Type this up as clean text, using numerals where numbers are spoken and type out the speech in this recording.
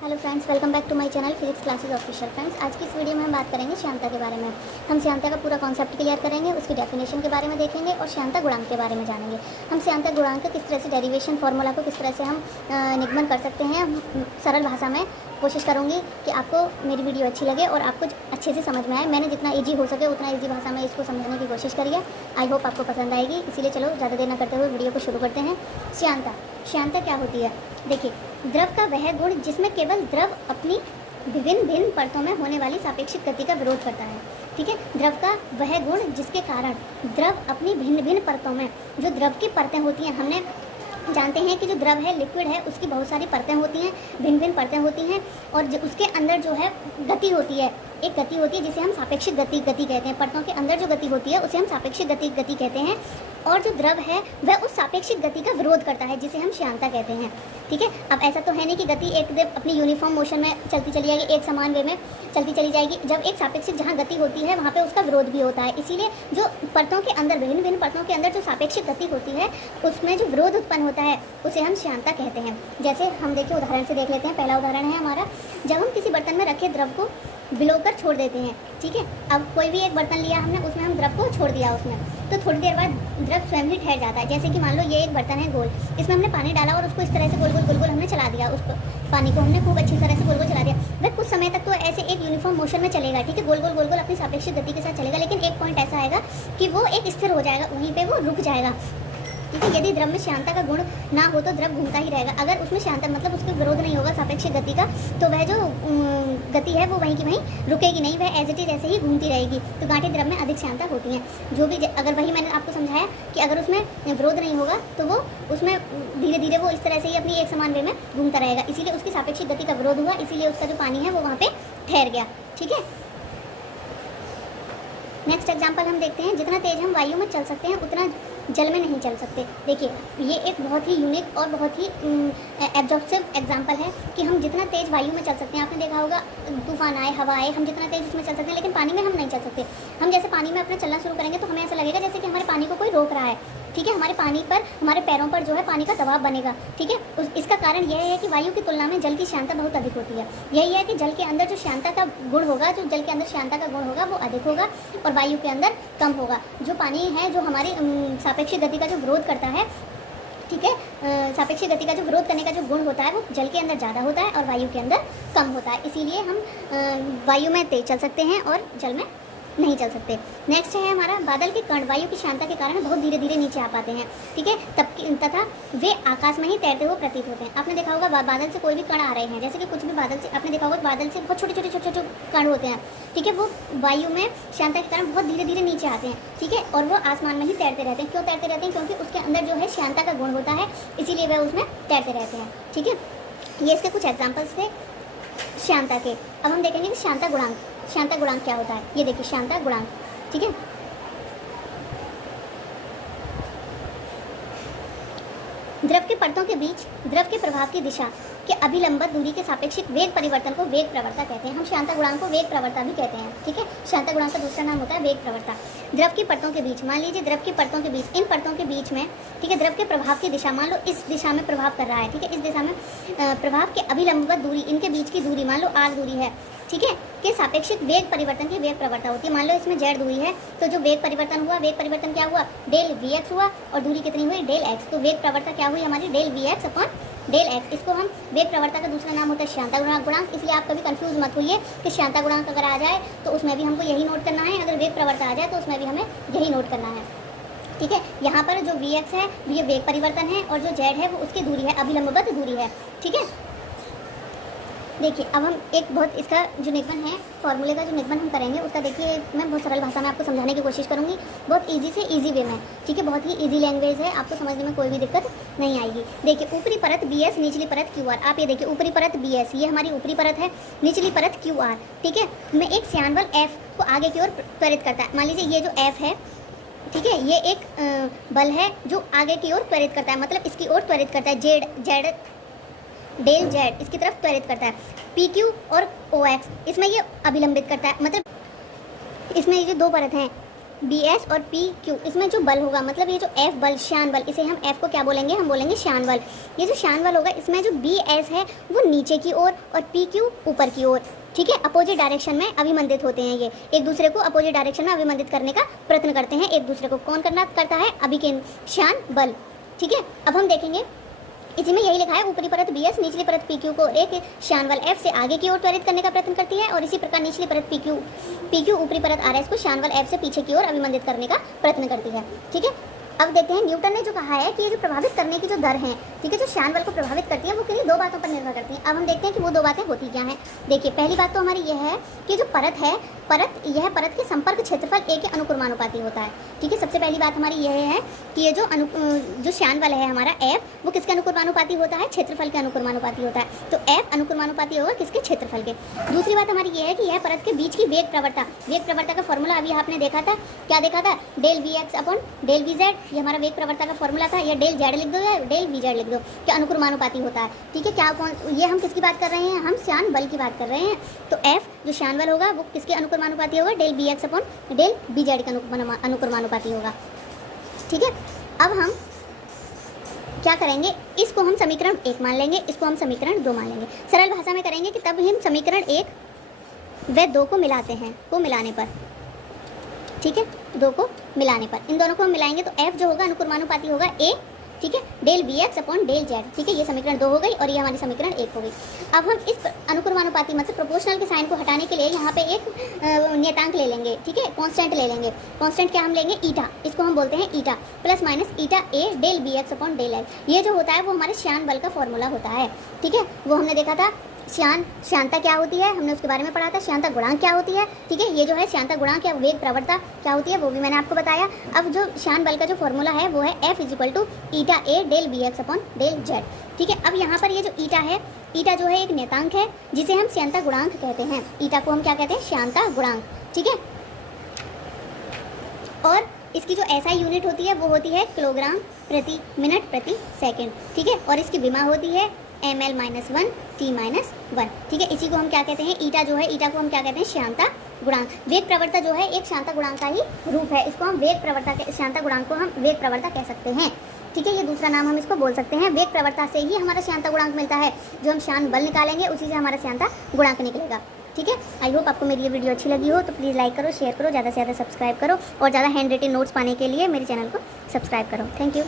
Hello friends, welcome back to my channel physics classes official. Friends, आज की इस video में हम बात करेंगे श्यानता के बारे में। हम श्यानता का पूरा कॉन्सेप्ट क्लियर करेंगे, उसकी डेफिनेशन के बारे में देखेंगे और श्यानता गुणांक के बारे में जानेंगे। हम श्यानता गुणांक का किस तरह से डेरिवेशन फार्मूला को किस तरह से हम निगमन कर सकते हैं, सरल भाषा में कोशिश करूँगी कि आपको मेरी वीडियो अच्छी लगे और आपको अच्छे से समझ में आए। मैंने जितना ईजी हो सके उतना ईजी भाषा में इसको समझने की कोशिश करी है। आई होप आपको पसंद आएगी। इसीलिए चलो ज़्यादा देर न करते हुए वीडियो को शुरू करते हैं। श्यानता क्या होती है? देखिए, द्रव का वह गुण जिसमें केवल द्रव अपनी विभिन्न भिन्न परतों में होने वाली सापेक्षिक गति का विरोध करता है। ठीक है, द्रव का वह गुण जिसके कारण द्रव अपनी भिन्न भिन्न परतों में, जो द्रव की परतें होती हैं, हमने जानते हैं कि जो द्रव है, लिक्विड है, उसकी बहुत सारी परतें होती हैं, भिन्न भिन्न परतें होती हैं और उसके अंदर जो है गति होती है, एक गति होती है जिसे हम सापेक्षिक गति कहते हैं। परतों के अंदर जो गति होती है उसे हम सापेक्षिक गति कहते हैं और जो द्रव है वह उस सापेक्षिक गति का विरोध करता है जिसे हम श्यानता कहते हैं। ठीक है, अब ऐसा तो है नहीं कि गति एक अपनी यूनिफॉर्म मोशन में चलती चली जाएगी, एक समान वे में चलती चली जाएगी। जब एक सापेक्षिक जहाँ गति होती है वहाँ पे उसका विरोध भी होता है। इसीलिए जो परतों के अंदर, भिन्न भिन्न परतों के अंदर जो सापेक्षिक गति होती है उसमें जो विरोध उत्पन्न होता है उसे हम श्यानता कहते हैं। जैसे हम देखिए उदाहरण से देख लेते हैं। पहला उदाहरण है हमारा, जब हम किसी बर्तन में रखे द्रव को बिलोकर छोड़ देते हैं। ठीक है, अब कोई भी एक बर्तन लिया हमने, उसमें हम द्रव को छोड़ दिया उसमें, तो थोड़ी देर बाद द्रव स्वयं ही ठहर जाता है। जैसे कि मान लो ये एक बर्तन है गोल, इसमें हमने पानी डाला और उसको इस तरह से गोल गोल हमने चला दिया। उसको पानी को हमने खूब अच्छी तरह से गोल गोल चला दिया। वह कुछ समय तक तो ऐसे एक यूनिफॉर्म मोशन में चलेगा। ठीक है, गोल गोल अपनी सापेक्षिक गति के साथ चलेगा, लेकिन एक पॉइंट ऐसा आएगा कि वो एक स्थिर हो जाएगा, वहीं पर वो रुक जाएगा। ठीक है, यदि द्रव में श्यानता का गुण ना हो तो द्रव घूमता ही रहेगा। अगर उसमें श्यानता मतलब उसके विरोध नहीं होगा सापेक्षिक गति का, तो वह जो गति है वो वहीं की वहीं रुकेगी नहीं, वह एज इट इज ऐसे ही घूमती रहेगी। तो गांठी द्रव में अधिक श्यानता होती है। जो भी अगर वही मैंने आपको समझाया कि अगर उसमें विरोध नहीं होगा तो वो उसमें धीरे धीरे वो इस तरह से ही अपनी एक समान वे में घूमता रहेगा। इसीलिए उसकी सापेक्षिक गति का विरोध हुआ, इसीलिए उसका जो पानी है वो वहाँ पे ठहर गया। ठीक है, नेक्स्ट एग्जाम्पल हम देखते हैं। जितना तेज हम वायु में चल सकते हैं उतना जल में नहीं चल सकते। देखिए, ये एक बहुत ही यूनिक और बहुत ही एब्जॉर्प्टिव एग्जांपल है कि हम जितना तेज वायु में चल सकते हैं। आपने देखा होगा तूफान आए, हवा आए, हम जितना तेज उसमें चल सकते हैं, लेकिन पानी में हम नहीं चल सकते। हम जैसे पानी में अपना चलना शुरू करेंगे तो हमें ऐसा लगेगा जैसे कि हमारे पानी को कोई रोक रहा है। ठीक है, हमारे पानी पर, हमारे पैरों पर जो है पानी का दबाव बनेगा। ठीक है, इसका कारण यह है कि वायु की तुलना में जल की श्यानता बहुत अधिक होती है। यही है कि जल के अंदर जो श्यानता का गुण होगा, जो जल के अंदर श्यानता का गुण होगा वो अधिक होगा और वायु के अंदर कम होगा। जो पानी है, जो हमारी सापेक्षिक गति का जो विरोध करता है, ठीक है, सापेक्षिक गति का जो विरोध करने का जो गुण होता है वो जल के अंदर ज़्यादा होता है और वायु के अंदर कम होता है। इसीलिए हम वायु में तेज चल सकते हैं और जल में नहीं चल सकते। नेक्स्ट है हमारा, बादल के कण वायु की श्यानता के कारण बहुत धीरे धीरे नीचे आ पाते हैं। ठीक है, तथा वे आकाश में ही तैरते हुए प्रतीत होते हैं। आपने देखा होगा बादल से कोई भी कण आ रहे हैं, जैसे कि कुछ भी बादल से, आपने देखा होगा बादल से बहुत छोटे छोटे कण होते हैं। ठीक है, वो वायु में श्यानता के कारण बहुत धीरे धीरे नीचे आते हैं। ठीक है, और वो आसमान में ही तैरते रहते हैं। क्यों तैरते रहते हैं? क्योंकि उसके अंदर जो है श्यानता का गुण होता है, इसीलिए वह उसमें तैरते रहते हैं। ठीक है, ये इसके कुछ एग्जाम्पल्स थे श्यानता के। अब हम देखेंगे कि श्यानता गुणांक क्या होता है। ये देखिए श्यानता गुणांक। ठीक है, द्रव के परतों के बीच द्रव के प्रभाव की दिशा के अभिलंबत दूरी के सापेक्षिक वेग परिवर्तन को वेग प्रवणता कहते हैं। हम श्यानता गुणांक को वेग प्रवणता भी कहते हैं। ठीक है, श्यानता गुणांक का दूसरा नाम होता है वेग प्रवणता। द्रव की परतों के बीच, मान लीजिए द्रव की परतों के बीच, इन परतों के बीच में, ठीक है, द्रव के प्रभाव की दिशा, मान लो इस दिशा में प्रभाव कर रहा है। ठीक है, इस दिशा में प्रभाव के अभिलंबत दूरी, इनके बीच की दूरी मान लो r दूरी है। ठीक है, के सापेक्षिक वेग परिवर्तन की वेग प्रवणता होती है। मान लो इसमें z दूरी है, तो जो वेग परिवर्तन हुआ, वेग परिवर्तन क्या हुआ? डेल vx हुआ, और दूरी कितनी हुई? Del x। तो वेग प्रवणता क्या हुई हमारी? Del vx upon del x। इसको हम वेग प्रवणता का दूसरा नाम होता है श्यानता गुणांक। इसलिए आप कभी कंफ्यूज मत होइए कि श्यानता गुणांक अगर आ जाए तो उसमें भी हमको यही नोट करना है, अगर वेग प्रवणता आ जाए तो उसमें भी हमें यही नोट करना है। ठीक है, यहाँ पर जो vx है ये वेग परिवर्तन है और जो z है वो उसकी दूरी है, अभिलंबवत दूरी है। ठीक है, देखिए अब हम एक बहुत इसका जो निगमन है, फॉर्मूले का जो निगमन हम करेंगे उसका देखिए मैं बहुत सरल भाषा में आपको समझाने की कोशिश करूँगी, बहुत इजी से इजी वे में। ठीक है, बहुत ही इजी लैंग्वेज है, आपको समझने में कोई भी दिक्कत नहीं आएगी। देखिए, ऊपरी परत BS, निचली परत QR। आप ये देखिए, ऊपरी परत BS ये हमारी ऊपरी परत है, निचली परत QR। ठीक है, में एक श्यान बल F को आगे की ओर प्रेरित करता है। मान लीजिए ये जो F है, ठीक है, ये एक बल है जो आगे की ओर प्रेरित करता है, मतलब इसकी ओर प्रेरित करता है। जेड डेल जेड इसकी तरफ प्रेरित करता है। PQ और OX इसमें ये अभिलंबित करता है, मतलब इसमें ये जो दो परत हैं बी एस और पी क्यू, इसमें जो बल होगा, मतलब ये जो एफ बल, श्यान बल, इसे हम एफ को क्या बोलेंगे, हम बोलेंगे श्यान बल। ये जो श्यान बल होगा, इसमें जो बी एस है वो नीचे की ओर और पी क्यू ऊपर की ओर, ठीक है, अपोजिट डायरेक्शन में अभिमंदित होते हैं। ये एक दूसरे को अपोजिट डायरेक्शन में अभिमंदित करने का प्रयत्न करते हैं। एक दूसरे को कौन करता है, अभिकेंद्र श्यान बल, ठीक है। अब हम देखेंगे इसी में यही लिखा है, ऊपरी परत बी एस निचली परत पी क्यू को एक श्यान बल एफ से आगे की ओर त्वरित करने का प्रयत्न करती है, और इसी प्रकार निचली परत पी क्यू ऊपरी परत आर एस को श्यान बल एफ से पीछे की ओर अभिमंदित करने का प्रयत्न करती है, ठीक है। अब देखते हैं न्यूटन ने जो कहा है कि ये जो प्रभावित करने की जो दर है, ठीक है, जो श्यान बल को प्रभावित करती है वो किन्हीं दो बातों पर निर्भर करती है। अब हम देखते हैं कि वो दो बातें होती क्या हैं। देखिए, पहली बात तो हमारी यह है कि जो परत है, यह परत के संपर्क क्षेत्रफल ए के अनुक्रमानुपाती होता है, ठीक है। सबसे पहली बात हमारी यह है कि ये जो श्यान बल है हमारा एफ, वो किसके अनुक्रमानुपाती होता है, क्षेत्रफल के अनुक्रमानुपाती होता है। तो एफ अनुक्रमानुपाती होगा किसके, क्षेत्रफल के। दूसरी बात हमारी यह है कि यह परत के बीच की वेग प्रवणता का फॉर्मूला अभी आपने देखा था, क्या देखा था, del V X upon del V Z, ये हमारा वेग प्रवणता का फॉर्मूला था। या डेल जेड लिख दो या डेल वी जेड लिख दो, क्या अनुक्रमानुपाती होता है, ठीक है। ये हम किसकी बात कर रहे हैं, हम श्यान बल की बात कर रहे हैं। तो एफ जो श्यान बल होगा वो किसके अनुक्रमानुपाती होगा, del B X upon del B Z का अनुक्रमानुपाती होगा, ठीक है। अब हम क्या करेंगे, इसको हम समीकरण 1 मान लेंगे, इसको हम समीकरण 2 मान लेंगे। सरल भाषा में करेंगे कि तब हम समीकरण 1 व 2 को मिलाते हैं, को मिलाने पर, ठीक है, 2 को मिलाने पर, इन दोनों को हम मिलाएंगे तो f जो होगा अनुक्रमानुपाती होगा a, ठीक है, del B X upon del Z, ठीक है। ये समीकरण 2 हो गई और ये हमारी समीकरण 1 हो गई। अब हम इस अनुक्रमानुपाती मतलब प्रोपोर्शनल के साइन को हटाने के लिए यहाँ पे एक नियतांक ले लेंगे, ठीक है, कांस्टेंट ले लेंगे। कांस्टेंट क्या हम लेंगे, ईटा, इसको हम बोलते हैं eta, plus minus eta A del B X upon del L. ये जो होता है वो हमारे श्यान बल का फॉर्मूला होता है, ठीक है। वो हमने देखा था श्यानता क्या होती है, हमने उसके बारे में पढ़ा था। श्यानता गुणांक क्या होती है, ठीक है। ये जो है श्यानता गुणांक या वेग प्रवणता क्या होती है वो भी मैंने आपको बताया। अब जो श्यान बल का जो फॉर्मूला है वो है F equal to eta A del B X upon del Z, ठीक है। अब यहाँ पर ये जो ईटा है, ईटा जो है एक नियतांक है जिसे हम श्यानता गुणांक कहते हैं। ईटा को हम क्या कहते हैं, श्यानता गुणांक, ठीक है। और इसकी जो SI यूनिट होती है वो होती है किलोग्राम प्रति मिनट प्रति सेकेंड, ठीक है। और इसकी विमा होती है ml-1 t-1, ठीक है। इसी को हम क्या कहते हैं, ईटा जो है, ईटा को हम क्या कहते हैं, श्यानता गुणांक। वेग प्रवणता जो है एक श्यानता गुणांक का ही रूप है, इसको हम वेग प्रवणता, श्यानता गुणांक को हम वेग प्रवणता कह सकते हैं, ठीक है। ये दूसरा नाम हम इसको बोल सकते हैं। वेग प्रवणता से ही हमारा श्यानता गुणांक मिलता है, जो हम श्यान बल निकालेंगे उसी से हमारा श्यानता गुणांक निकलेगा, ठीक है। आई होप आपको मेरी ये वीडियो अच्छी लगी हो, तो प्लीज़ लाइक करो, शेयर करो, ज़्यादा से ज़्यादा सब्सक्राइब करो, और ज़्यादा हैंड रिटन नोट्स पाने के लिए मेरे चैनल को सब्सक्राइब करो। Thank you.